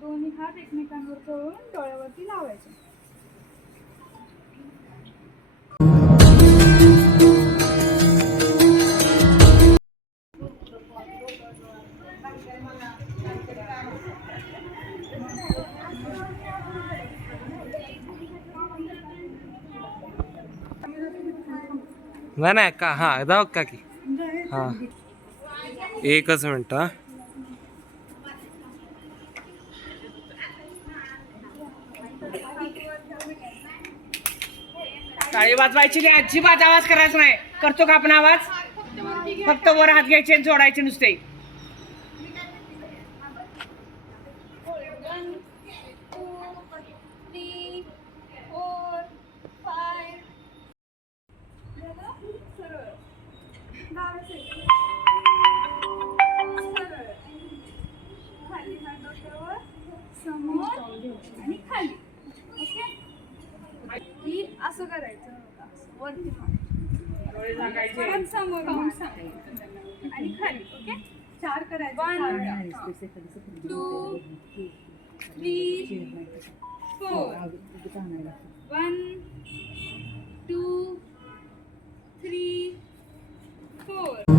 दोन्ही हात एकमेकांवर करून डोळ्यावरती लावायचे. नाही का हा जाऊ का की हा एकच मिनिट. टाळी वाजवायची नाही, अजिबात आवाज करायचा नाही. करतो का आपण आवाज? फक्त वर हात घ्यायचे आणि जोडायचे नुसते. समोर आणि खाली. ओके, की असं करायचं वरती परत समोर आणि खाली. ओके, 4 करायचं. 1 2 3 4 1 2 3 4